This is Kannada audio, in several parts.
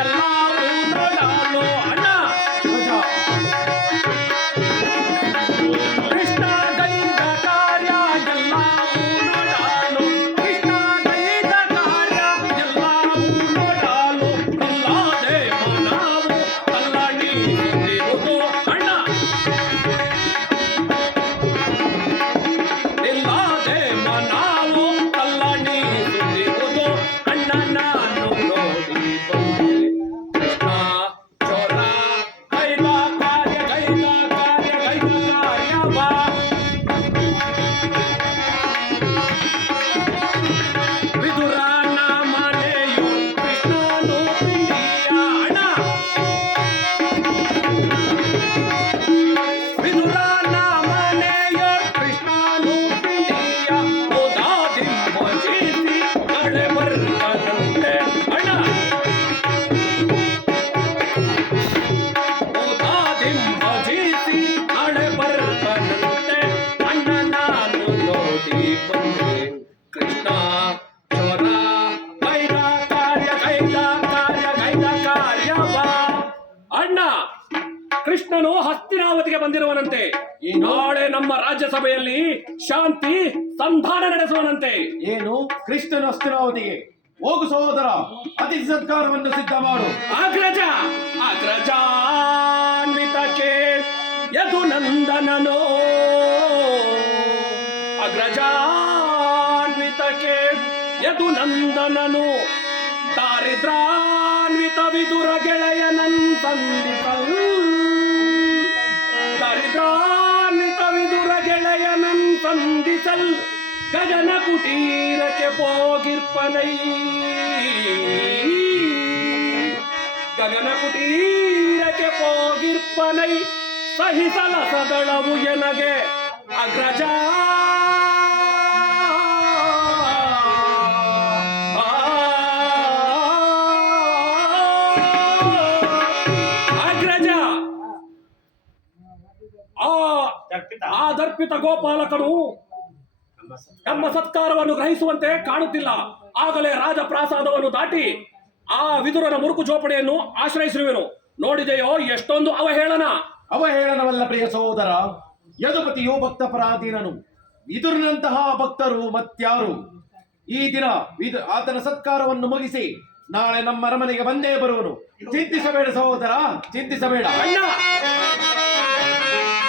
ಎಲ್ಲವೂ ನೋಡಲು ಅಣ್ಣ ಅಣ್ಣ ಕೃಷ್ಣನು ಹಸ್ತಿನಾವತಿಗೆ ಬಂದಿರುವನಂತೆ. ಈ ನಾಳೆ ನಮ್ಮ ರಾಜ್ಯಸಭೆಯಲ್ಲಿ ಶಾಂತಿ ಸಂಧಾನ ನಡೆಸುವನಂತೆ. ಏನು? ಕೃಷ್ಣನ ಹಸ್ತಿನಾವತಿಗೆ. ಹೋಗು ಸಹೋದರ ಅತಿಥಿ ಸತ್ಕಾರವನ್ನು ಸಿದ್ಧ ಮಾಡು. ಅಗ್ರಜ ಅಗ್ರಜಾನ್ವಿತಕ್ಕೆ ಯದು ನಂದನನೋ. ಅಗ್ರಜಾನ್ವಿತಕ್ಕೆ ಯದು ನಂದನನು. ದಾರಿದ್ರಾನ್ವಿತ ವಿದುರ ಗೆಳೆಯನನ್ ಸಂದಿಸಲ್ ದಾರಿದ್ರಾನ್ವಿತ ವಿದುರ ಗೆಳೆಯನನ್ ಸಂದಿಸಲ್ ಗಗನ ಕುಟೀರಕ್ಕೆ ಹೋಗಿರ್ಪನೈ ಗಗನ ಕುಟೀರಕ್ಕೆ ಹೋಗಿರ್ಪನೈ ಸಹಿಸಲ ಸದಳವು ಎನಗೆ ಅಗ್ರಜ ಆ ಆ ದರ್ಪಿತ ಗೋಪಾಲಕನು ನಮ್ಮ ಸತ್ಕಾರವನ್ನು ಗ್ರಹಿಸುವಂತೆ ಕಾಣುತ್ತಿಲ್ಲ. ಆಗಲೇ ರಾಜಪ್ರಾಸಾದವನ್ನು ದಾಟಿ ಆ ವಿದುರನ ಮುರುಕು ಜೋಪಡೆಯನ್ನು ಆಶ್ರಯಿಸಿರುವೆನು. ನೋಡಿದೆಯೋ ಎಷ್ಟೊಂದು ಅವಹೇಳನ. ಅವಹೇಳನವಲ್ಲ ಪ್ರಿಯ ಸಹೋದರ. ಯದುಪತಿಯು ಭಕ್ತ ಪರಾಧೀನನು ವಿದುರನಂತಹ ಭಕ್ತರು ಮತ್ಯಾರು? ಈ ದಿನ ವಿದು ಆತನ ಸತ್ಕಾರವನ್ನು ಮುಗಿಸಿ ನಾಳೆ ನಮ್ಮ ಅರಮನೆಗೆ ಬಂದೇ ಬರುವನು. ಚಿಂತಿಸಬೇಡ ಸಹೋದರ ಚಿಂತಿಸಬೇಡ.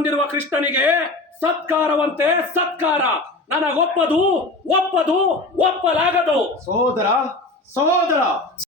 ಬಂದಿರುವ ಕೃಷ್ಣನಿಗೆ ಸತ್ಕಾರವಂತೆ ಸತ್ಕಾರ. ನನಗೊಪ್ಪದು ಒಪ್ಪದು ಒಪ್ಪಲಾಗದು. ಸಹೋದರ ಸಹೋದರ.